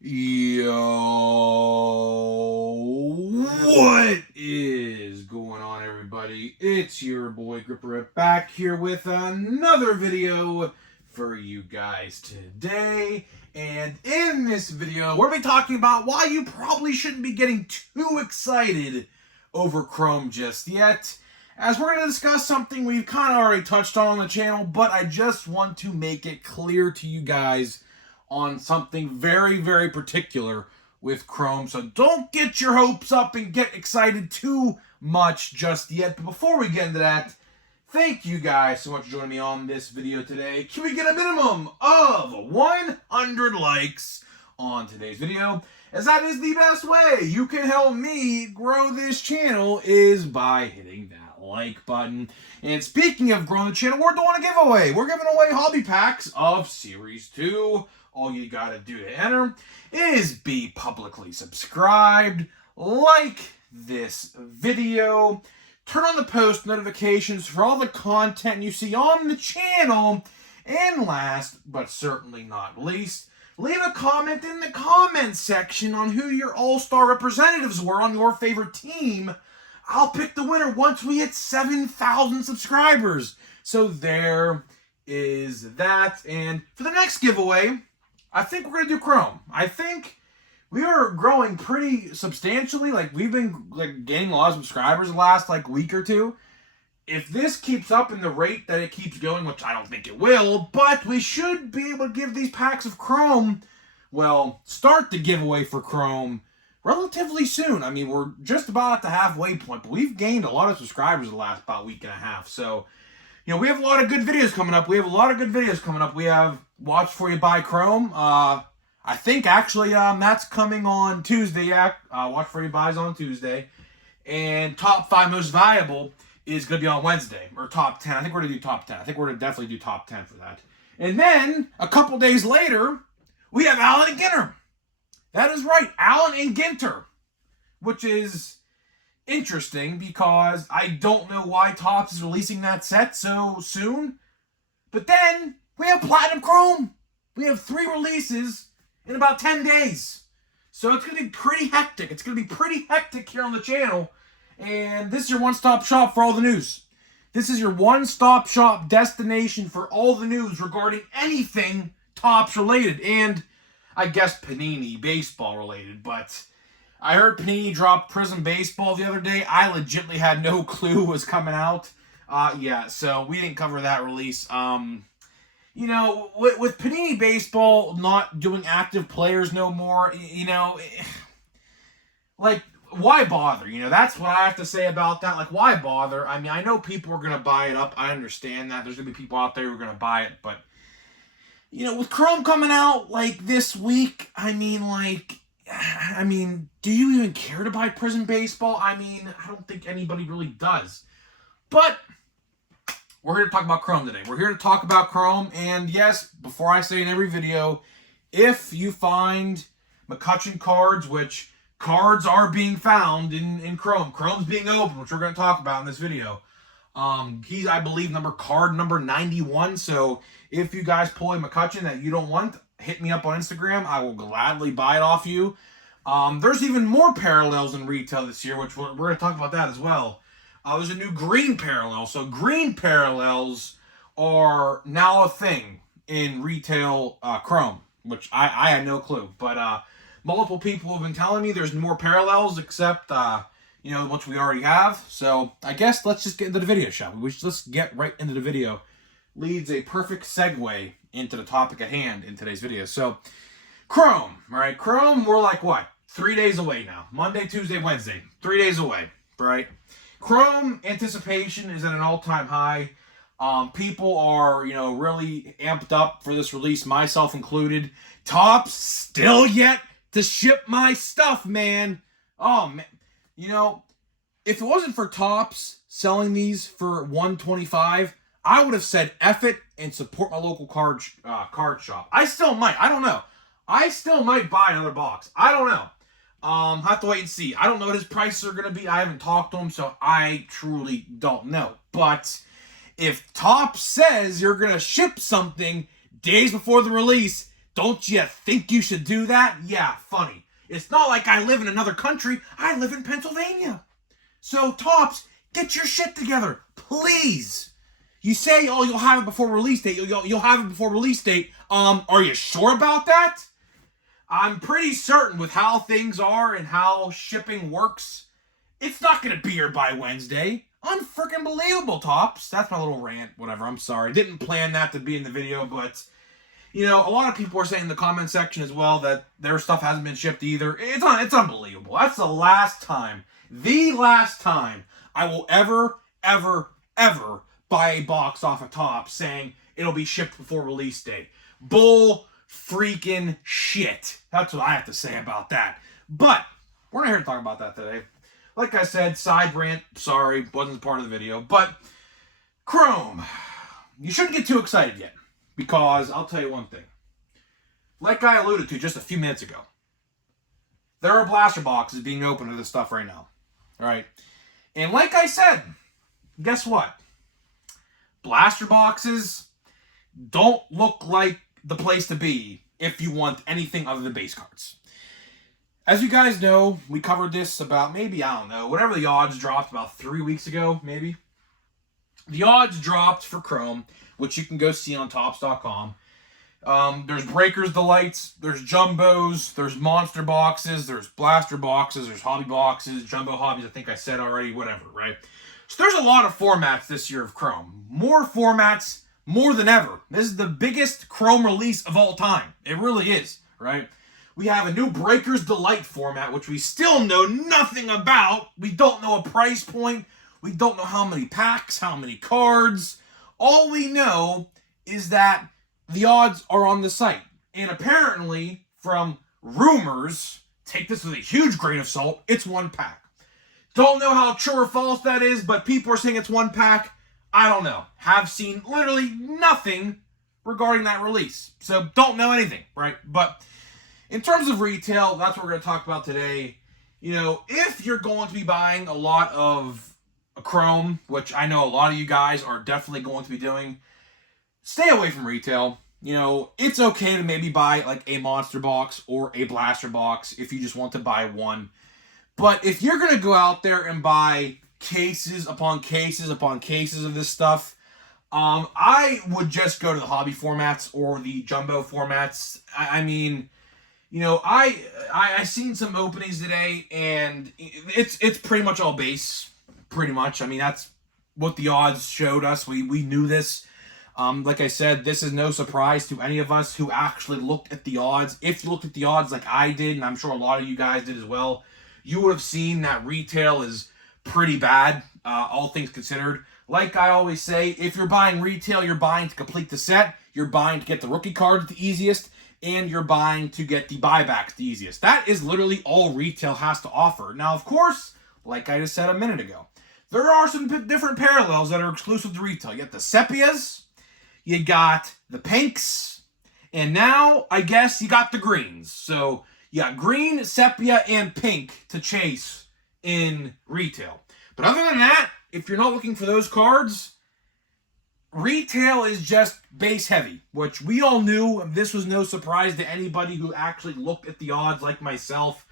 Yo, what is going on, everybody? It's your boy Gripper back here with another video for you guys today. And in this video, we're going to be talking about why you probably shouldn't be getting too excited over Chrome just yet, as we're going to discuss something we've kind of already touched on the channel, but I just want to make it clear to you guys on something very, very particular with Chrome. So don't get your hopes up and get excited too much just yet. But before we get into that, thank you guys so much for joining me on this video today. Can we get a minimum of 100 likes on today's video? As that is the best way you can help me grow this channel, is by hitting that like button. And speaking of growing the channel, we're doing a giveaway. We're giving away hobby packs of Series 2. All you gotta do to enter is be publicly subscribed, like this video, turn on the post notifications for all the content you see on the channel, and last but certainly not least, leave a comment in the comments section on who your all-star representatives were on your favorite team. I'll pick the winner once we hit 7,000 subscribers. So there is that. And for the next giveaway, I think we're going to do Chrome. I think we are growing pretty substantially. Like, we've been gaining a lot of subscribers the last week or two. If this keeps up in the rate that it keeps going, which I don't think it will, but we should be able to give these packs of Chrome, well, start the giveaway for Chrome relatively soon. I mean, we're just about at the halfway point, but we've gained a lot of subscribers the last about week and a half. So, you know, we have a lot of good videos coming up. We have Watch Before You Buy Chrome. I think actually that's coming on Tuesday. Yeah, Watch Before You Buy is on Tuesday. And Top 5 Most Valuable is going to be on Wednesday. Or Top 10. I think we're going to do Top 10. I think we're going to definitely do Top 10 for that. And then, a couple days later, we have Allen and Ginter. That is right, Allen and Ginter. Which is interesting because I don't know why Topps is releasing that set so soon. But then we have Platinum Chrome. We have 3 releases in about 10 days. So it's going to be pretty hectic. It's going to be pretty hectic here on the channel. And this is your one-stop shop for all the news. This is your one-stop shop destination for all the news regarding anything Topps related. And I guess Panini baseball related, but I heard Panini dropped Prism Baseball the other day. I legitimately had no clue was coming out. Yeah, so we didn't cover that release. You know, with Panini Baseball not doing active players no more, you know, why bother? You know, that's what I have to say about that. Like, why bother? I mean, I know people are going to buy it up. I understand that. There's going to be people out there who are going to buy it, but, you know, with Chrome coming out, this week, I mean, do you even care to buy Prism Baseball? I mean, I don't think anybody really does. But we're here to talk about Chrome today. We're here to talk about Chrome. And yes, before I say in every video, if you find McCutcheon cards, which cards are being found in Chrome. Chrome's being opened, which we're going to talk about in this video. He's, I believe, card number 91. So if you guys pull a McCutcheon that you don't want, hit me up on Instagram. I will gladly buy it off you. There's even more parallels in retail this year, which we're going to talk about that as well. There's a new green parallel. So green parallels are now a thing in retail Chrome, which I had no clue. But multiple people have been telling me there's more parallels except, you know, which we already have. So I guess let's just get into the video, shall we? Let's get right into the video. Leads a perfect segue into the topic at hand in today's video. So Chrome, all right? Chrome, we're what? 3 days away now. Monday, Tuesday, Wednesday. 3 days away, right? Chrome anticipation is at an all-time high. People are, you know, really amped up for this release, myself included. Topps still yet to ship my stuff, man. Oh, man. You know, if it wasn't for Topps selling these for $125, I would have said F it and support my local card shop. I still might. I don't know. I still might buy another box. I don't know. Have to wait and see. I don't know what his prices are going to be. I haven't talked to him, so I truly don't know. But if Topps says you're going to ship something days before the release, Don't you think you should do that? Yeah, funny. It's not like I live in another country. I live in Pennsylvania. So, Topps, get your shit together, please. You say, oh, you'll have it before release date. You'll have it before release date. Are you sure about that? I'm pretty certain with how things are and how shipping works, it's not going to be here by Wednesday. Unfreaking believable, Topps. That's my little rant. Whatever, I'm sorry. Didn't plan that to be in the video, but, you know, a lot of people are saying in the comment section as well that their stuff hasn't been shipped either. It's unbelievable. That's the last time I will ever buy a box off of Topps saying it'll be shipped before release date. Bull freaking shit. That's what I have to say about that. But we're not here to talk about that today. Like I said, side rant, sorry, wasn't part of the video. But Chrome, you shouldn't get too excited yet, because I'll tell you one thing. Like I alluded to just a few minutes ago, there are blaster boxes being opened to this stuff right now. All right? And like I said, guess what? Blaster boxes don't look like the place to be if you want anything other than base cards. As you guys know, we covered this about maybe, I don't know, whatever the odds dropped about 3 weeks ago, maybe. The odds dropped for Chrome, which you can go see on Topps.com. There's Breakers Delights, there's Jumbos, there's Monster Boxes, there's Blaster Boxes, there's Hobby Boxes, Jumbo Hobbies, I think I said already, whatever, right? So there's a lot of formats this year of Chrome. More formats, more than ever. This is the biggest Chrome release of all time. It really is, right? We have a new Breakers Delight format, which we still know nothing about. We don't know a price point. We don't know how many packs, how many cards. All we know is that the odds are on the site. And apparently, from rumors, take this with a huge grain of salt, it's one pack. Don't know how true or false that is, but people are saying it's one pack. I don't know. Have seen literally nothing regarding that release. So don't know anything, right? But in terms of retail, that's what we're going to talk about today. You know, if you're going to be buying a lot of Chrome, which I know a lot of you guys are definitely going to be doing, stay away from retail. You know, it's okay to maybe buy like a monster box or a blaster box if you just want to buy one. But if you're going to go out there and buy cases upon cases upon cases of this stuff, I would just go to the hobby formats or the jumbo formats. I mean, you know, I seen some openings today, and it's pretty much all base, pretty much. I mean, that's what the odds showed us. We knew this. Like I said, this is no surprise to any of us who actually looked at the odds. If you looked at the odds like I did, and I'm sure a lot of you guys did as well, you would have seen that retail is pretty bad, all things considered. Like I always say, if you're buying retail, you're buying to complete the set, you're buying to get the rookie cards the easiest, and you're buying to get the buybacks the easiest. That is literally all retail has to offer. Now, of course, like I just said a minute ago, there are some different parallels that are exclusive to retail. You got the sepias, you got the pinks, and now, I guess, you got the greens. So, you got green, sepia, and pink to chase in retail. But other than that, if you're not looking for those cards, retail is just base heavy, which we all knew. This was no surprise to anybody who actually looked at the odds like myself.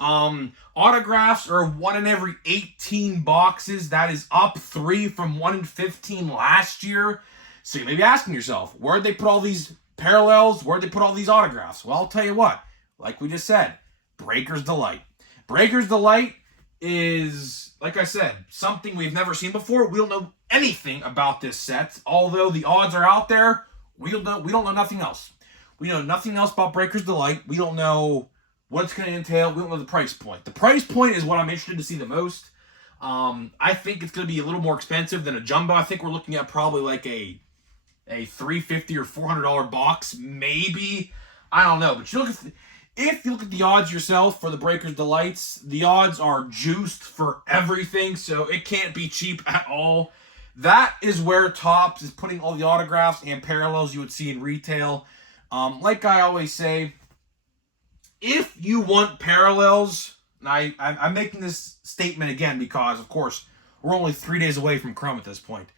Autographs are 1 in every 18 boxes. That is up 3 from 1 in 15 last year. So you may be asking yourself, where'd they put all these parallels? Where'd they put all these autographs? Well, I'll tell you what, like we just said, Breakers Delight. Breakers Delight is, like I said, something we've never seen before. We don't know anything about this set. Although the odds are out there, we don't know nothing else. We know nothing else about Breakers Delight. We don't know what it's going to entail. We don't know the price point. The price point is what I'm interested to see the most. I think it's going to be a little more expensive than a jumbo. I think we're looking at probably like a $350 or $400 box, maybe. I don't know. But if you look at the odds yourself for the Breakers Delights, the odds are juiced for everything, so it can't be cheap at all. That is where Topps is putting all the autographs and parallels you would see in retail. Like I always say, if you want parallels, and I'm making this statement again because, of course, we're only 3 days away from Chrome at this point.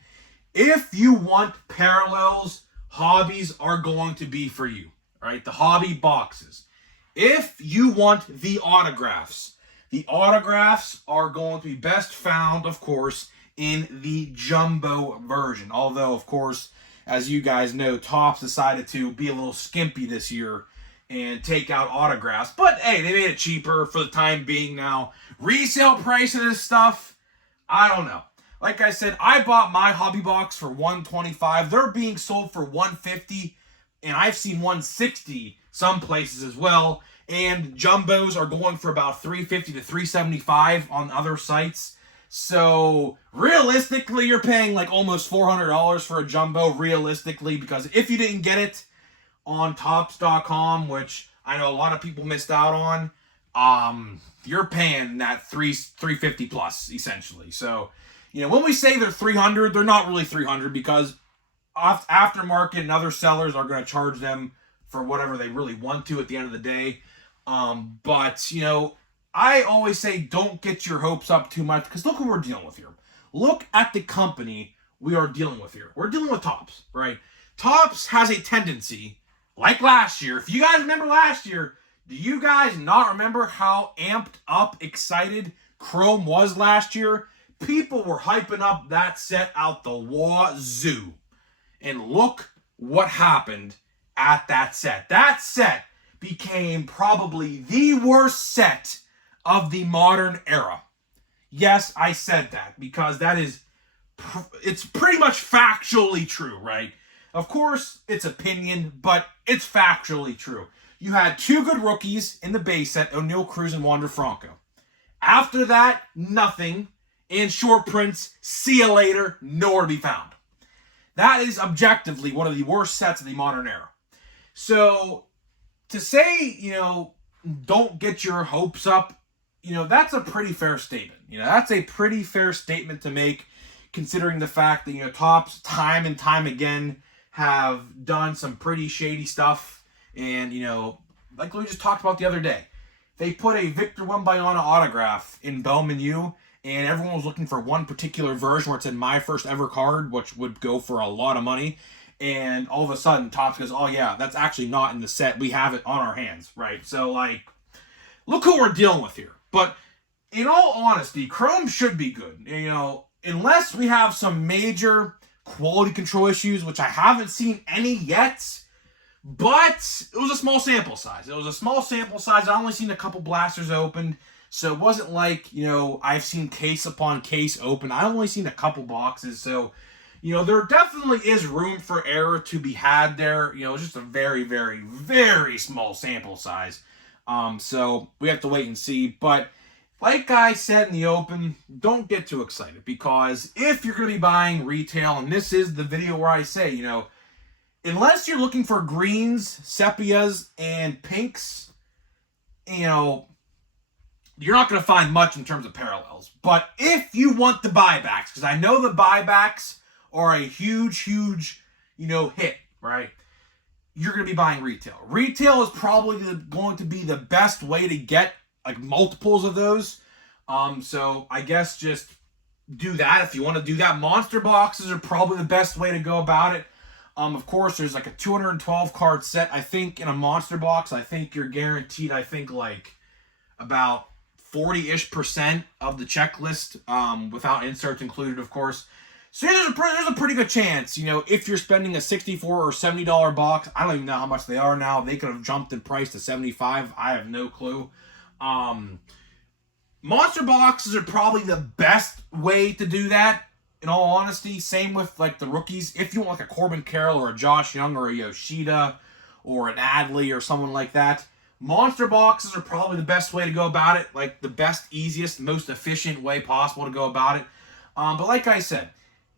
If you want parallels, hobbies are going to be for you. right? The hobby boxes. If you want the autographs are going to be best found, of course, in the jumbo version. Although, of course, as you guys know, Topps decided to be a little skimpy this year and take out autographs. But hey, they made it cheaper for the time being now. Resale price of this stuff, I don't know. Like I said, I bought my hobby box for $125. They're being sold for $150, and I've seen $160 some places as well. And jumbos are going for about $350 to $375 on other sites. So realistically, you're paying like almost $400 for a jumbo, realistically, because if you didn't get it on Topps.com, which I know a lot of people missed out on, you're paying that $350 plus, essentially. So, you know, when we say they're $300, they're not really $300 because aftermarket and other sellers are going to charge them for whatever they really want to at the end of the day. But, you know, I always say don't get your hopes up too much because look what we're dealing with here. Look at the company we are dealing with here. We're dealing with Topps, right? Topps has a tendency, like last year. If you guys remember last year, do you guys not remember how amped up, excited Chrome was last year? People were hyping up that set out the wazoo. And look what happened at that set. That set became probably the worst set of the modern era. Yes, I said that because it's pretty much factually true, right? Of course, it's opinion, but it's factually true. You had two good rookies in the base set, O'Neal Cruz and Wander Franco. After that, nothing. And short prints, see you later, nowhere to be found. That is objectively one of the worst sets of the modern era. So, to say, you know, don't get your hopes up, you know, that's a pretty fair statement. You know, that's a pretty fair statement to make, considering the fact that, you know, Topps time and time again have done some pretty shady stuff. And, you know, like we just talked about the other day, they put a Victor Wembanyama autograph in Bowman U, and everyone was looking for one particular version where it said my first ever card, which would go for a lot of money. And all of a sudden, Topps goes, oh yeah, that's actually not in the set. We have it on our hands, right? So, like, look who we're dealing with here. But in all honesty, Chrome should be good. You know, unless we have some major quality control issues, which I haven't seen any yet. But it was a small sample size. I've only seen a couple blasters opened. So it wasn't like, you know, I've seen case upon case open. I've only seen a couple boxes. So, you know, there definitely is room for error to be had there. You know, it's just a very, very, very small sample size. So we have to wait and see. But like I said in the open, don't get too excited. Because if you're going to be buying retail, and this is the video where I say, you know, unless you're looking for greens, sepias, and pinks, you know, you're not going to find much in terms of parallels. But if you want the buybacks, because I know the buybacks are a huge, huge, you know, hit, right? You're going to be buying retail. Retail is probably going to be the best way to get, like, multiples of those. So I guess just do that if you want to do that. Monster boxes are probably the best way to go about it. Of course, there's like a 212 card set. I think in a monster box, I think you're guaranteed, I think, like about 40-ish% of the checklist, without inserts included, of course. So there's a pretty good chance, you know, if you're spending a $64 or $70 box, I don't even know how much they are now. They could have jumped in price to $75. I have no clue. Monster boxes are probably the best way to do that, in all honesty. Same with, like, the rookies. If you want, like, a Corbin Carroll or a Josh Young or a Yoshida or an Adley or someone like that, monster boxes are probably the best way to go about it. Like, the best, easiest, most efficient way possible to go about it. But like I said,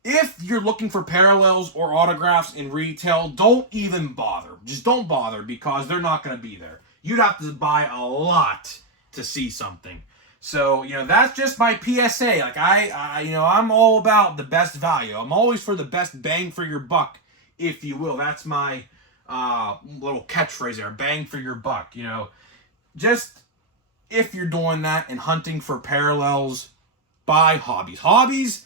if you're looking for parallels or autographs in retail, don't even bother. Just don't bother, because they're not going to be there. You'd have to buy a lot to see something. So, you know, that's just my PSA. Like, I you know, I'm all about the best value. I'm always for the best bang for your buck, if you will. That's my little catchphrase there, bang for your buck. You know, just if you're doing that and hunting for parallels, buy hobbies. Hobbies,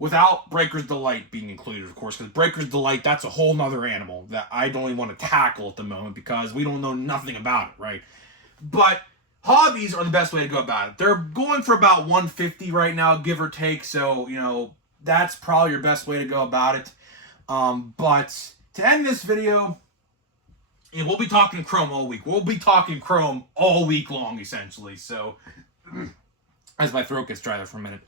without Breaker's Delight being included, of course, because Breaker's Delight, that's a whole nother animal that I don't even want to tackle at the moment because we don't know nothing about it, right? But hobbies are the best way to go about it. They're going for about 150 right now, give or take, so, you know, that's probably your best way to go about it. But to end this video, and we'll be talking Chrome all week. We'll be talking Chrome all week long, essentially. So, as my throat gets dry there for a minute.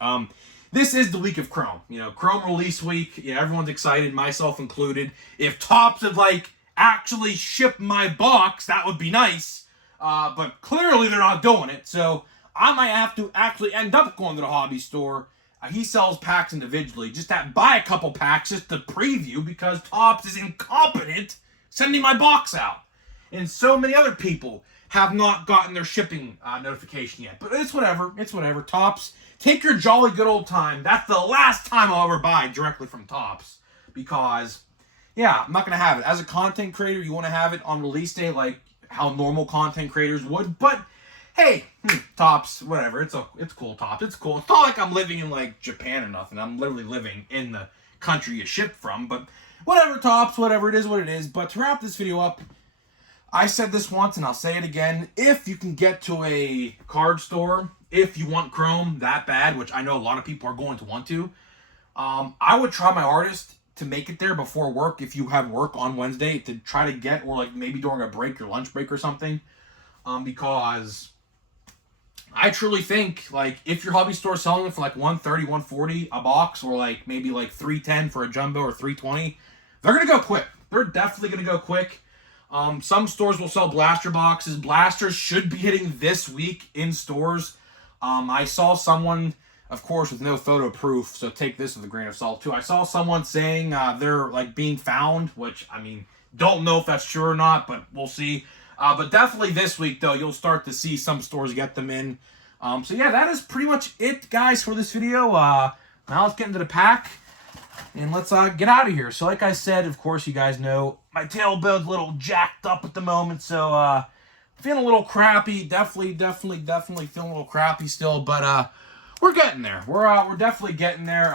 This is the week of Chrome. You know, Chrome release week. Yeah, everyone's excited, myself included. If Topps had, like, actually shipped my box, that would be nice. But clearly they're not doing it. So, I might have to actually end up going to the hobby store. He sells packs individually. Just to buy a couple packs just to preview because Topps is incompetent sending my box out. And so many other people have not gotten their shipping notification yet. But it's whatever. It's whatever. Topps, take your jolly good old time. That's the last time I'll ever buy directly from Topps. Because, yeah, I'm not going to have it. As a content creator, you want to have it on release day like how normal content creators would. But, hey, Topps, whatever. It's cool, Topps. It's cool. It's not like I'm living in, like, Japan or nothing. I'm literally living in the country you ship from. But whatever, Topps, whatever, it is what it is. But to wrap this video up, I said this once and I'll say it again. If you can get to a card store, if you want Chrome that bad, which I know a lot of people are going to want to, I would try my hardest to make it there before work if you have work on Wednesday to try to get, or like maybe during a break, your lunch break or something. Because I truly think, like, if your hobby store is selling it for like $130, $140 a box, or like maybe like $310 for a jumbo or $320, they're going to go quick. They're definitely going to go quick. Some stores will sell blaster boxes. Blasters should be hitting this week in stores. I saw someone, of course, with no photo proof, so take this with a grain of salt too. I saw someone saying they're like being found, which, I mean, don't know if that's true or not, but we'll see. But definitely this week, though, you'll start to see some stores get them in. So yeah, that is pretty much it, guys, for this video. Now let's get into the pack. And let's get out of here. So like I said, of course, you guys know, my tailbone's a little jacked up at the moment. So feeling a little crappy. Definitely feeling a little crappy still. But we're getting there. We're definitely getting there.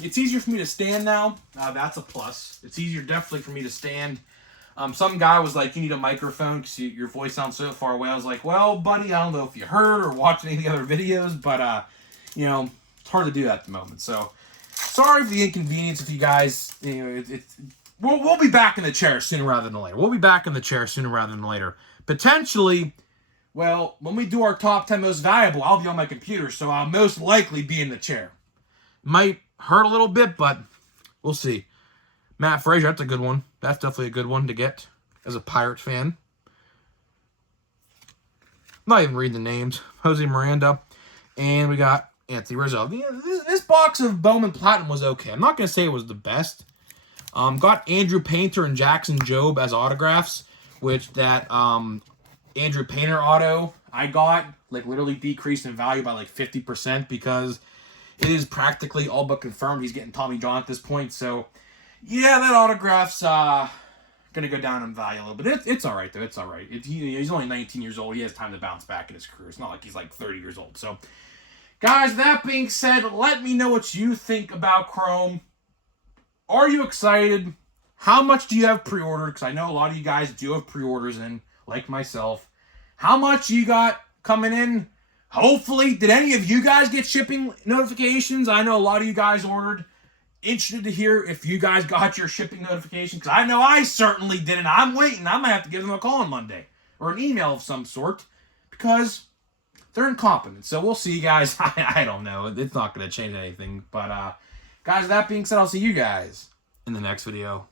It's easier for me to stand now. That's a plus. It's easier definitely for me to stand. Some guy was like, you need a microphone because your voice sounds so far away. I was like, well, buddy, I don't know if you heard or watched any of the other videos. But, you know, it's hard to do that at the moment. So sorry for the inconvenience if you guys, you know, we'll be back in the chair sooner rather than later. We'll be back in the chair sooner rather than later. Potentially, well, when we do our top 10 most valuable, I'll be on my computer, so I'll most likely be in the chair. Might hurt a little bit, but we'll see. Matt Frazier, that's a good one. That's definitely a good one to get as a Pirates fan. I'm not even reading the names. Jose Miranda. And we got Anthony Rizzo. This box of Bowman Platinum was okay. I'm not going to say it was the best. Got Andrew Painter and Jackson Jobe as autographs, which that Andrew Painter auto I got, like, literally decreased in value by like 50% because it is practically all but confirmed he's getting Tommy John at this point. So, yeah, that autograph's going to go down in value a little bit. It's all right, though. It's all right. He's only 19 years old. He has time to bounce back in his career. It's not like he's like 30 years old. So, guys, that being said, let me know what you think about Chrome. Are you excited? How much do you have pre-ordered? Because I know a lot of you guys do have pre-orders in, like myself. How much you got coming in? Hopefully, did any of you guys get shipping notifications? I know a lot of you guys ordered. Interested to hear if you guys got your shipping notification, because I know I certainly didn't. I'm waiting. I might have to give them a call on Monday or an email of some sort because they're incompetent. So we'll see, guys. I don't know. It's not going to change anything. But, guys, that being said, I'll see you guys in the next video.